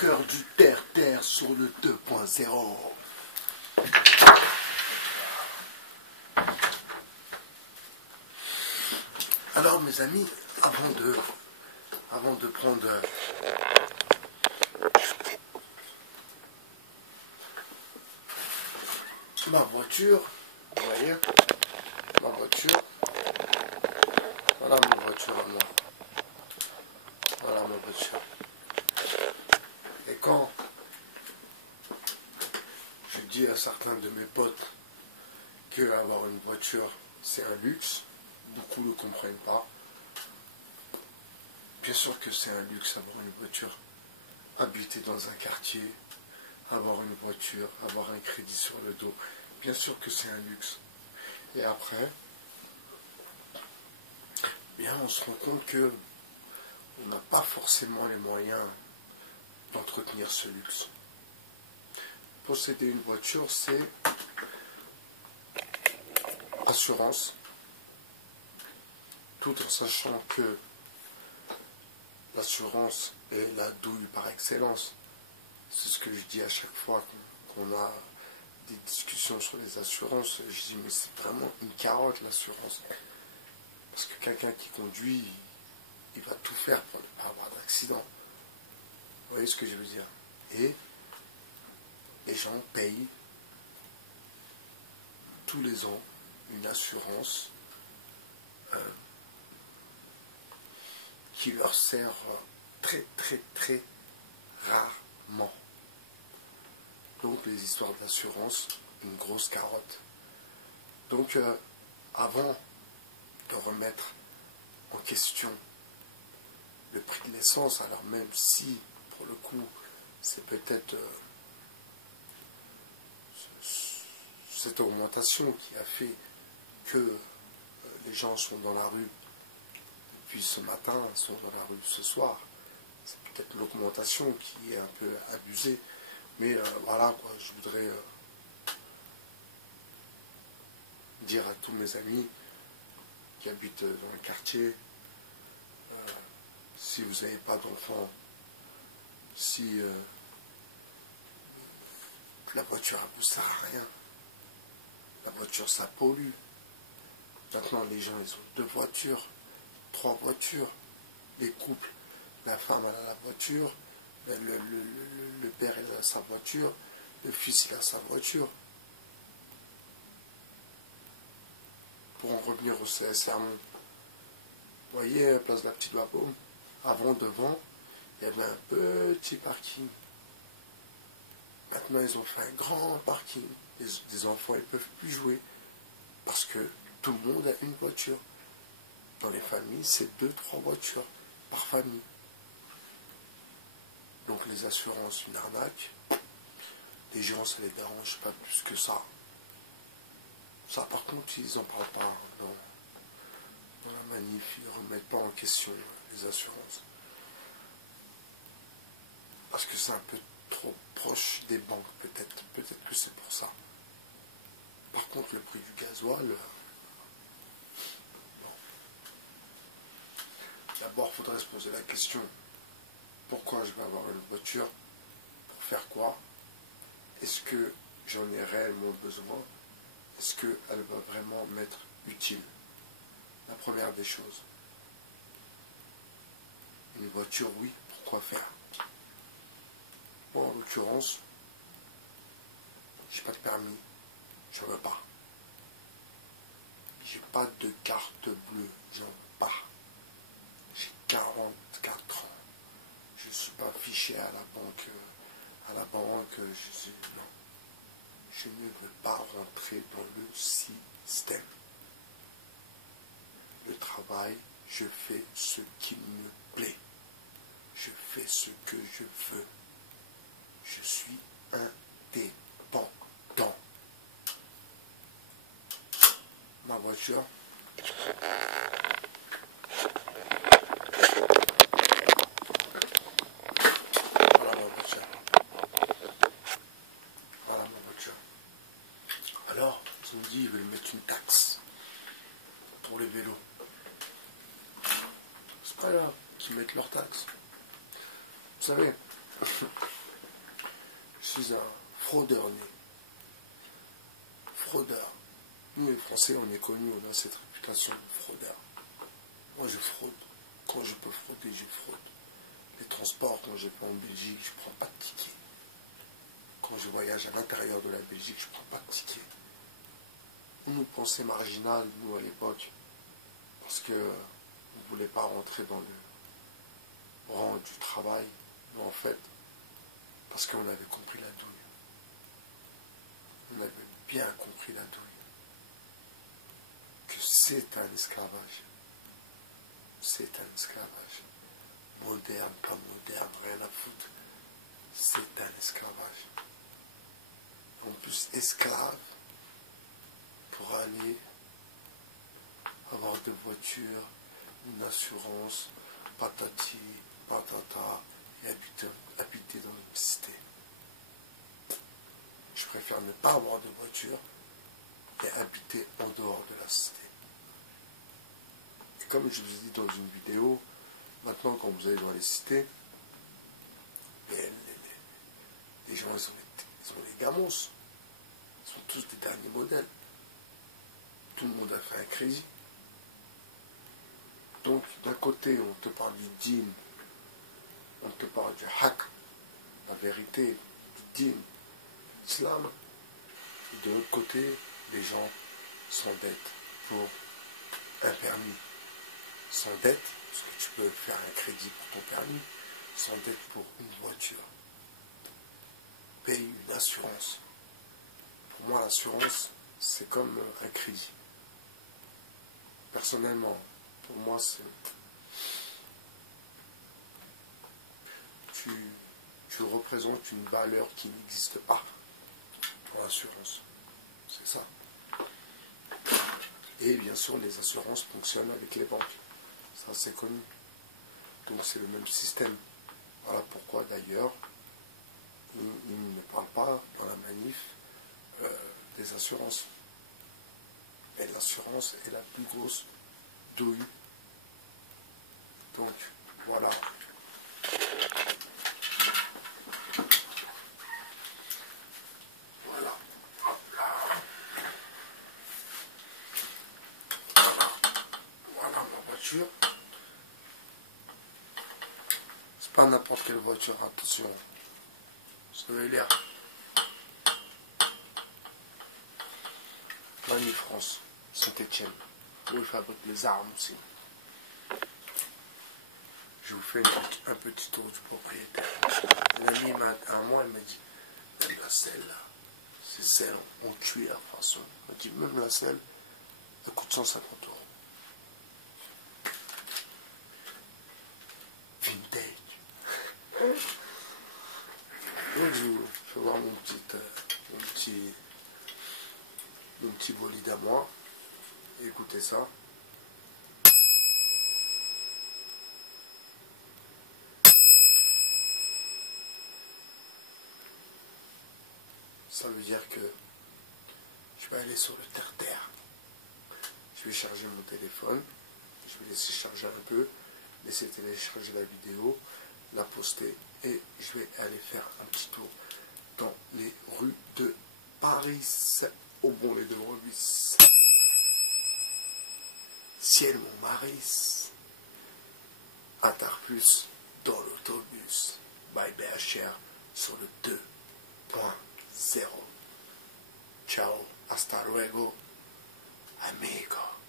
cœur du terre-terre sur le 2.0. Alors mes amis, avant de prendre ma voiture, vous voyez, ma voiture, voilà ma voiture à moi, voilà ma voiture. Et quand je dis à certains de mes potes que avoir une voiture c'est un luxe, beaucoup ne comprennent pas. Bien sûr que c'est un luxe avoir une voiture, habiter dans un quartier, avoir une voiture, avoir un crédit sur le dos. Bien sûr que c'est un luxe. Et après, bien on se rend compte que on n'a pas forcément les moyens d'entretenir ce luxe. Posséder une voiture, c'est assurance, tout en sachant que l'assurance est la douille par excellence. C'est ce que je dis à chaque fois qu'on a des discussions sur les assurances. Je dis mais c'est vraiment une carotte l'assurance. Parce que quelqu'un qui conduit, il va tout faire pour ne pas avoir d'accident. Vous voyez ce que je veux dire? Et les gens payent tous les ans une assurance qui leur sert très très très rarement. Donc les histoires d'assurance, une grosse carotte. Donc avant de remettre en question le prix de l'essence, alors même si pour le coup c'est peut-être cette augmentation qui a fait que les gens sont dans la rue depuis ce matin, sont dans la rue ce soir. C'est peut-être l'augmentation qui est un peu abusée. Mais voilà, quoi, je voudrais dire à tous mes amis qui habitent dans le quartier, si vous n'avez pas d'enfants, si la voiture ne vous sert à rien, la voiture ça pollue. Maintenant les gens ils ont 2 voitures, 3 voitures, les couples, la femme elle a la voiture, le père il a sa voiture, le fils il a sa voiture. Pour en revenir au CSR, vous voyez, place de la Petite Bapaume, avant devant, il y avait un petit parking. Maintenant ils ont fait un grand parking. Les enfants ils ne peuvent plus jouer parce que tout le monde a une voiture. Dans les familles, c'est 2-3 voitures par famille. Donc les assurances, une arnaque. Les gens, ça les dérange pas plus que ça. Ça, par contre, ils n'en parlent pas dans la manif. Ils ne remettent pas en question les assurances. Parce que c'est un peu trop proche des banques, peut-être. Peut-être que c'est pour ça. Par contre, le prix du gasoil... D'abord, il faudrait se poser la question, pourquoi je vais avoir une voiture? Pour faire quoi? Est-ce que j'en ai réellement besoin? Est-ce qu'elle va vraiment m'être utile? La première des choses. Une voiture, oui, pourquoi faire? Bon, en l'occurrence, j'ai pas de permis, je veux pas. J'ai pas de carte bleue, j'en veux pas. J'ai 44 ans. Je ne suis pas fiché à la banque. Non. Je ne veux pas rentrer dans le système. Le travail, je fais ce qui me plaît. Je fais ce que je veux. Je suis indépendant. Ma voiture. Alors, ils ont dit, ils veulent mettre une taxe pour les vélos. C'est pas grave qu'ils mettent leur taxe. Vous savez, suis un fraudeur né. Fraudeur. Nous les Français, on est connus, on a cette réputation de fraudeur. Moi je fraude. Quand je peux frauder, je fraude. Les transports, quand je vais en Belgique, je ne prends pas de ticket. Quand je voyage à l'intérieur de la Belgique, je ne prends pas de ticket. On nous pensait marginal, nous à l'époque, parce qu'on ne voulait pas rentrer dans le rang du travail, mais en fait, parce qu'on avait compris la douille. On avait bien compris la douille. Que c'est un esclavage. C'est un esclavage. Moderne, pas moderne, rien à foutre. C'est un esclavage. En plus, esclave, pour aller avoir de voitures, une assurance, patati, patata, et habiter dans une cité. Je préfère ne pas avoir de voiture et habiter en dehors de la cité. Et comme je vous ai dit dans une vidéo, maintenant quand vous allez dans les cités, les gens ils ont les gamos. Ils sont tous des derniers modèles. Tout le monde a fait un crédit. Donc d'un côté on te parle du din, on te parle du haq, la vérité, du din, l'islam. Et de l'autre côté, les gens s'endettent pour un permis. S'endettent, parce que tu peux faire un crédit pour ton permis, s'endettent pour une voiture. Paye une assurance. Pour moi, l'assurance, c'est comme un crédit. Personnellement, pour moi, c'est... Tu représentes une valeur qui n'existe pas pour l'assurance. C'est ça. Et bien sûr, les assurances fonctionnent avec les banques. Ça, c'est connu. Donc, c'est le même système. Voilà pourquoi, d'ailleurs, ils ne parlent pas dans la manif des assurances. Mais l'assurance est la plus grosse douille. Donc, voilà. Voilà. Voilà ma voiture. C'est pas n'importe quelle voiture, attention. Ça veut dire Manif France, Saint-Etienne, où ils fabriquent les armes aussi. Je vous fais un petit tour du propriétaire. Un ami à moi, il m'a dit, même la selle là, c'est celle en cuir de toute façon. Il m'a dit, même la selle, elle coûte 150 €. Vintage. Donc je vais voir mon petit bolide à moi. Écoutez ça. Ça veut dire que je vais aller sur le terre-terre. Je vais charger mon téléphone. Je vais laisser charger un peu. Laisser télécharger la vidéo. La poster. Et je vais aller faire un petit tour dans les rues de Paris. Au bon les de Rebus. Ciel Montmaris. À Tarpus. Dans l'autobus. By BHR sur le 2.0. Ciao, hasta luego, amigo.